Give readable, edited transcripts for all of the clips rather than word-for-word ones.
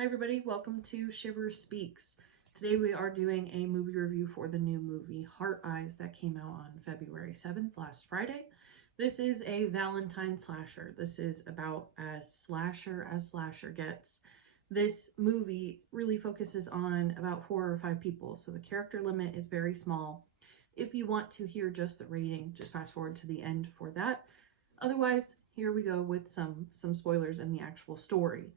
Hi everybody, welcome to Shiver Speaks. Today we are doing a movie review for the new movie Heart Eyes that came out on February 7th, last Friday. This is a Valentine slasher. This is about as slasher gets. This movie really focuses on about 4 or 5 people, so the character limit is very small. If you want to hear just the rating, just fast forward to the end for that. Otherwise, here we go with some spoilers in the actual story.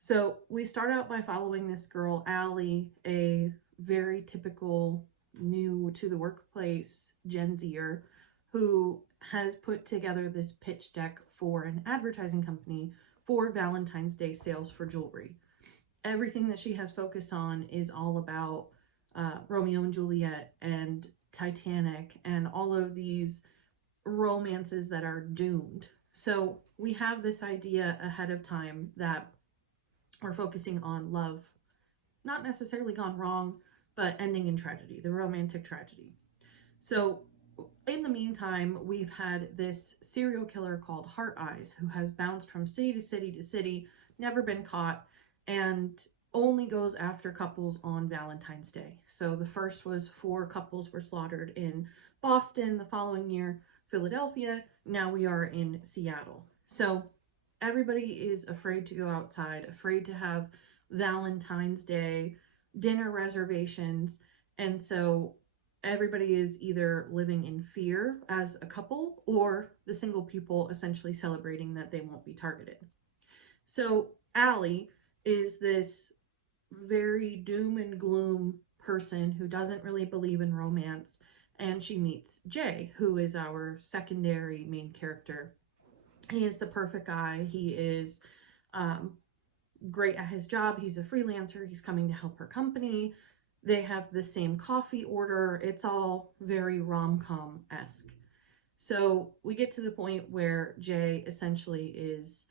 So we start out by following this girl, Allie, a very typical new to the workplace Gen Zer who has put together this pitch deck for an advertising company for Valentine's Day sales for jewelry. Everything that she has focused on is all about Romeo and Juliet and Titanic and all of these romances that are doomed. So we have this idea ahead of time that we're focusing on love, not necessarily gone wrong, but ending in tragedy, the romantic tragedy. So, in the meantime, we've had this serial killer called Heart Eyes who has bounced from city to city to city, never been caught, and only goes after couples on Valentine's Day. So, the first was 4 couples were slaughtered in Boston, the following year, Philadelphia. Now we are in Seattle. So, everybody is afraid to go outside, afraid to have Valentine's Day dinner reservations. And so everybody is either living in fear as a couple or the single people essentially celebrating that they won't be targeted. So Allie is this very doom and gloom person who doesn't really believe in romance, and she meets Jay, who is our secondary main character. He is the perfect guy. He is um, great at his job. He's a freelancer. He's coming to help her company. They have the same coffee order. It's all very rom-com esque. So we get to the point where Jay essentially is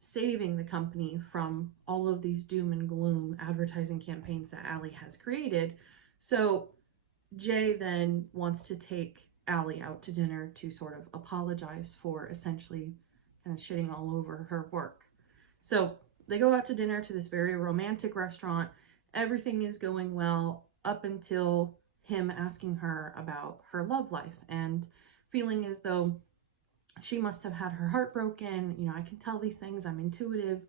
saving the company from all of these doom and gloom advertising campaigns that Allie has created. So Jay then wants to take Allie out to dinner to sort of apologize for essentially kind of shitting all over her work. So they go out to dinner to this very romantic restaurant. Everything is going well up until him asking her about her love life and feeling as though she must have had her heart broken. You know, I can tell these things, I'm intuitive.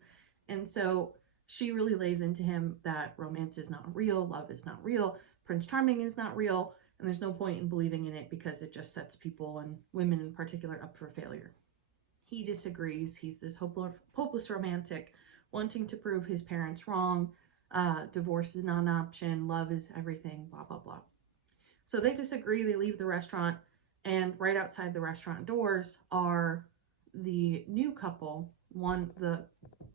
And so she really lays into him that romance is not real, love is not real, Prince Charming is not real, and there's no point in believing in it because it just sets people and women in particular up for failure. He disagrees. He's this hopeless romantic wanting to prove his parents wrong. Divorce is not an option. Love is everything, blah, blah, blah. So they disagree. They leave the restaurant. And right outside the restaurant doors are the new couple, one, the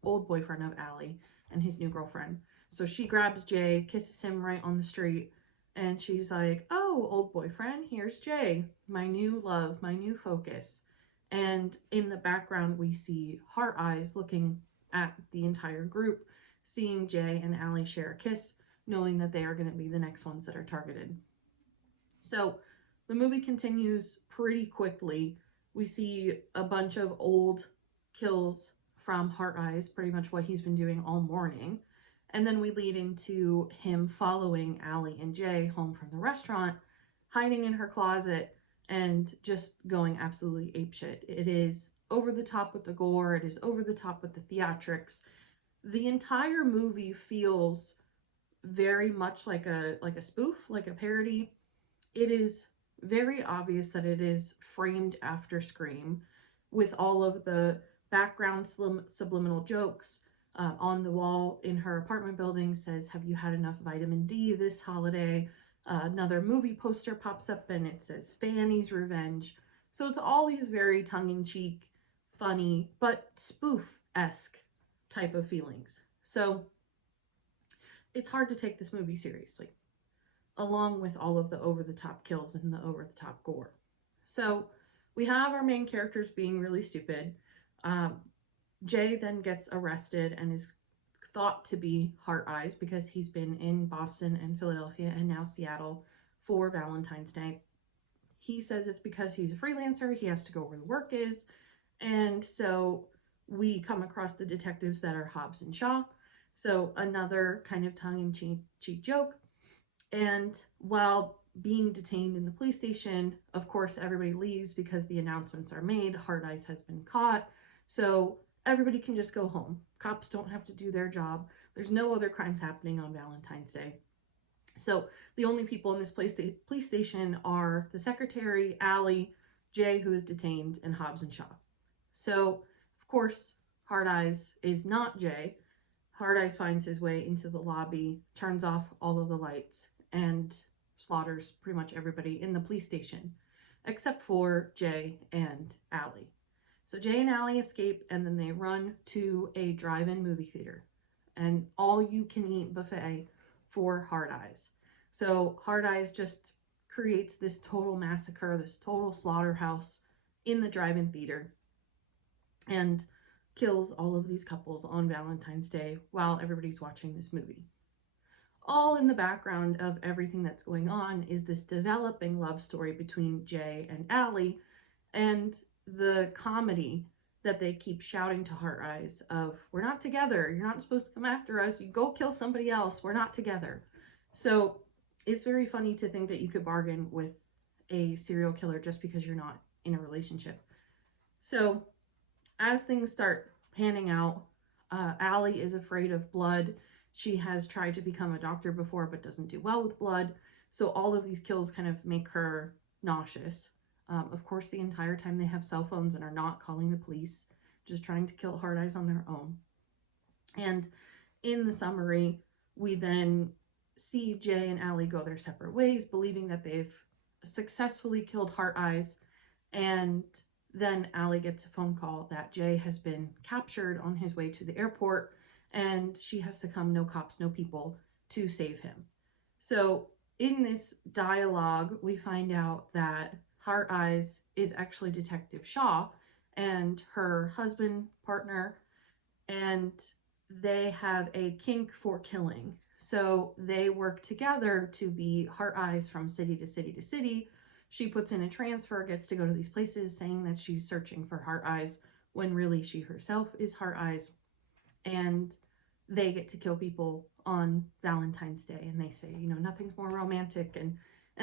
old boyfriend of Allie and his new girlfriend. So she grabs Jay, kisses him right on the street, and she's like, "Oh, old boyfriend, here's Jay, my new love, my new focus." And in the background, we see Heart Eyes looking at the entire group, seeing Jay and Allie share a kiss, knowing that they are going to be the next ones that are targeted. So the movie continues pretty quickly. We see a bunch of old kills from Heart Eyes, pretty much what he's been doing all morning. And then we lead into him following Allie and Jay home from the restaurant, hiding in her closet, and just going absolutely apeshit. It is over the top with the gore, it is over the top with the theatrics. The entire movie feels very much like a spoof, like a parody. It is very obvious that it is framed after Scream, with all of the background subliminal jokes. On the wall in her apartment building says, "Have you had enough vitamin D this holiday?" Another movie poster pops up and it says, "Fanny's Revenge." So it's all these very tongue-in-cheek, funny, but spoof-esque type of feelings. So it's hard to take this movie seriously, along with all of the over-the-top kills and the over-the-top gore. So we have our main characters being really stupid. Um, Jay then gets arrested and is thought to be Heart Eyes because he's been in Boston and Philadelphia and now Seattle for Valentine's Day. He says it's because he's a freelancer, he has to go where the work is. And so we come across the detectives that are Hobbs and Shaw, So another kind of tongue-in-cheek joke. And while being detained in the police station, of course, everybody leaves because the announcements are made. Hard Eyes has been caught. So everybody can just go home. Cops don't have to do their job. There's no other crimes happening on Valentine's Day. So the only people in this police station are the secretary, Allie, Jay, who is detained, and Hobbs and Shaw. So, of course, Hard Eyes is not Jay. Hard Eyes finds his way into the lobby, turns off all of the lights, and slaughters pretty much everybody in the police station, except for Jay and Allie. So Jay and Allie escape, and then they run to a drive-in movie theater, and all-you-can-eat buffet for Hard Eyes. So Hard Eyes just creates this total massacre, this total slaughterhouse in the drive-in theater, and kills all of these couples on Valentine's Day while everybody's watching this movie. All in the background of everything that's going on is this developing love story between Jay and Allie, and the comedy that they keep shouting to Hard Eyes of, we're not together, you're not supposed to come after us, you go kill somebody else, we're not together. So it's very funny to think that you could bargain with a serial killer just because you're not in a relationship. So as things start panning out, Allie is afraid of blood. She has tried to become a doctor before but doesn't do well with blood. So all of these kills kind of make her nauseous. Of course, the entire time they have cell phones and are not calling the police, just trying to kill Hard Eyes on their own. And in the summary, we then see Jay and Allie go their separate ways, believing that they've successfully killed Hard Eyes. And then Allie gets a phone call that Jay has been captured on his way to the airport, and she has to come, no cops, no people, to save him. So in this dialogue, we find out that Hard Eyes is actually Detective Shaw and her husband, partner, and they have a kink for killing. So they work together to be Hard Eyes from city to city to city. She puts in a transfer, gets to go to these places saying that she's searching for Hard Eyes when really she herself is Hard Eyes. And they get to kill people on Valentine's Day, and they say, you know, nothing's more romantic, and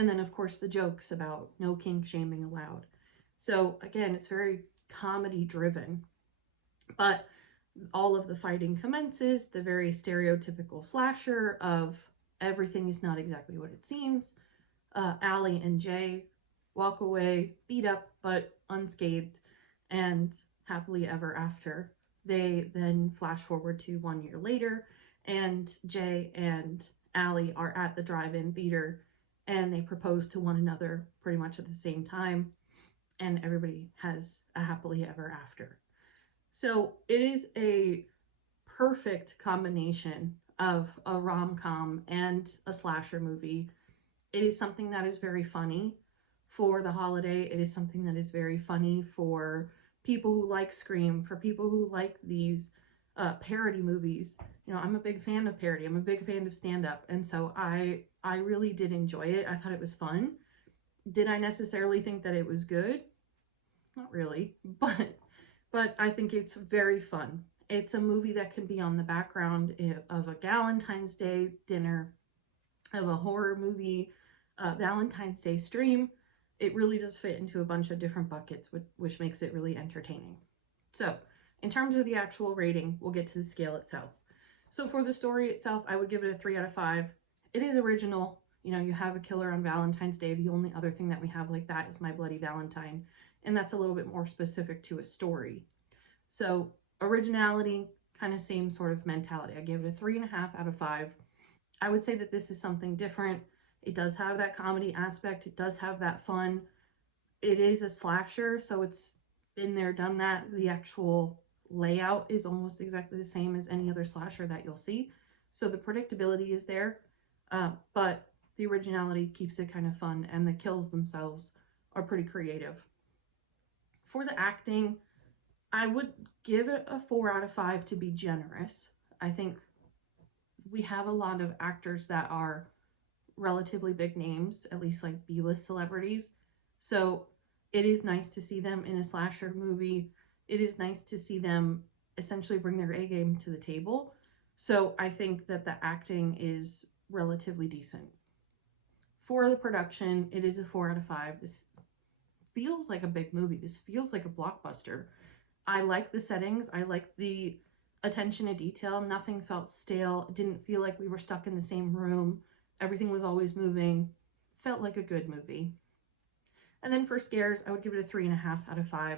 then of course the jokes about no kink shaming allowed. So again, it's very comedy driven, but all of the fighting commences, the very stereotypical slasher of everything is not exactly what it seems. Allie and Jay walk away beat up but unscathed and happily ever after. They then flash forward to 1 year later, and Jay and Allie are at the drive-in theater, and they propose to one another pretty much at the same time, and everybody has a happily ever after. So it is a perfect combination of a rom-com and a slasher movie. It is something that is very funny for the holiday. It is something that is very funny for people who like Scream, for people who like these parody movies. You know, I'm a big fan of parody. I'm a big fan of stand-up, and so I really did enjoy it. I thought it was fun. Did I necessarily think that it was good? Not really, but I think it's very fun. It's a movie that can be on the background of a Valentine's Day dinner, of a horror movie, Valentine's Day stream. It really does fit into a bunch of different buckets, which makes it really entertaining. So, in terms of the actual rating, we'll get to the scale itself. So for the story itself, I would give it a 3 out of 5. It is original. You know, you have a killer on Valentine's Day. The only other thing that we have like that is My Bloody Valentine, and that's a little bit more specific to a story. So originality, kind of same sort of mentality. I gave it a 3.5 out of 5. I would say that this is something different. It does have that comedy aspect. It does have that fun. It is a slasher, so it's been there, done that. The actual layout is almost exactly the same as any other slasher that you'll see. So the predictability is there, but the originality keeps it kind of fun, and the kills themselves are pretty creative. For the acting, I would give it a 4 out of 5 to be generous. I think we have a lot of actors that are relatively big names, at least like B-list celebrities. So it is nice to see them in a slasher movie. It is nice to see them essentially bring their A game to the table. So I think that the acting is relatively decent. For the production, it is a 4 out of 5. This feels like a big movie. This feels like a blockbuster. I like the settings. I like the attention to detail. Nothing felt stale. It didn't feel like we were stuck in the same room. Everything was always moving. Felt like a good movie. And then for scares, I would give it a 3.5 out of 5.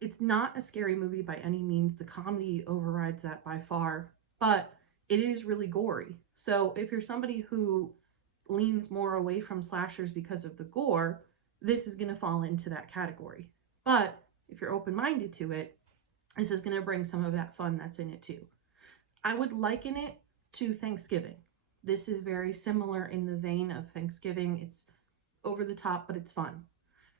It's not a scary movie by any means. The comedy overrides that by far, but it is really gory. So if you're somebody who leans more away from slashers because of the gore, this is going to fall into that category. But if you're open minded to it, this is going to bring some of that fun that's in it too. I would liken it to Thanksgiving. This is very similar in the vein of Thanksgiving. It's over the top, but it's fun.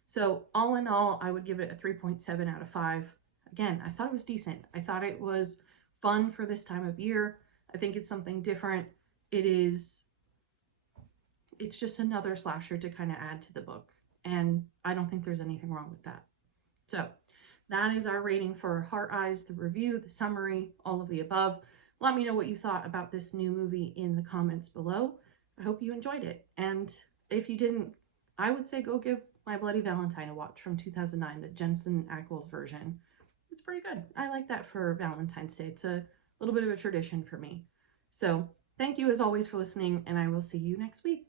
So, all in all, I would give it a 3.7 out of 5. Again, I thought it was decent. I thought it was fun for this time of year. I think it's something different. It's just another slasher to kind of add to the book. And I don't think there's anything wrong with that. So, that is our rating for Heart Eyes, the review, the summary, all of the above. Let me know what you thought about this new movie in the comments below. I hope you enjoyed it. And if you didn't, I would say go give My Bloody Valentine a watch from 2009, the Jensen Ackles version. It's pretty good. I like that for Valentine's Day. It's a little bit of a tradition for me. So thank you as always for listening, and I will see you next week.